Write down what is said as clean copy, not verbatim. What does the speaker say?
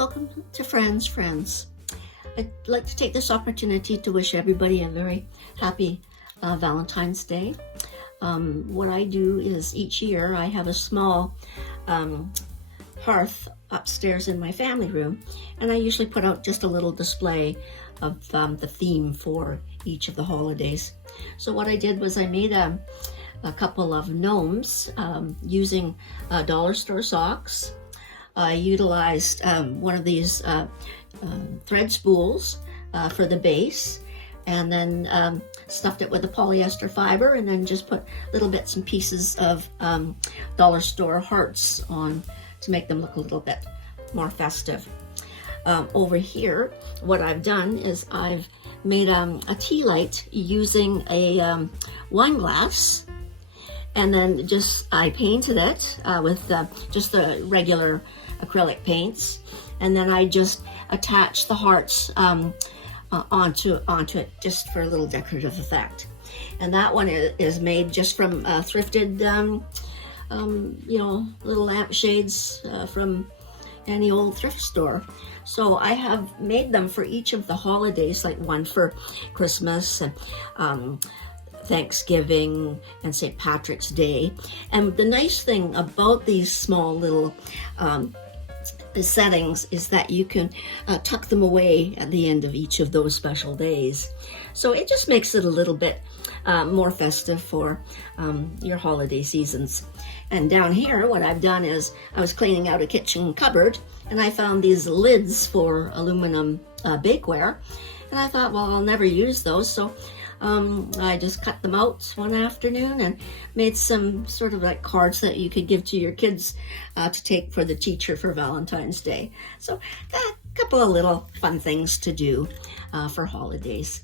welcome to Friends. I'd like to take this opportunity to wish everybody a very happy Valentine's Day. What I do is each year I have a small hearth upstairs in my family room, and I usually put out just a little display of the theme for each of the holidays. So what I did was I made a couple of gnomes using dollar store socks. I utilized one of these thread spools for the base, and then stuffed it with a polyester fiber, and then just put little bits and pieces of dollar store hearts on to make them look a little bit more festive. Over here, what I've done is I've made a tea light using a wine glass, and then I painted it with just the regular acrylic paints, and then I just attached the hearts onto it just for a little decorative effect. And that one is made just from thrifted little lampshades from any old thrift store. So I have made them for each of the holidays, like one for Christmas and Thanksgiving and St. Patrick's Day. And the nice thing about these small little settings is that you can tuck them away at the end of each of those special days. So it just makes it a little bit more festive for your holiday seasons. And down here, what I've done is I was cleaning out a kitchen cupboard, and I found these lids for aluminum bakeware. And I thought, well, I'll never use those, so I just cut them out one afternoon and made some sort of like cards that you could give to your kids to take for the teacher for Valentine's Day. So a couple of little fun things to do for holidays.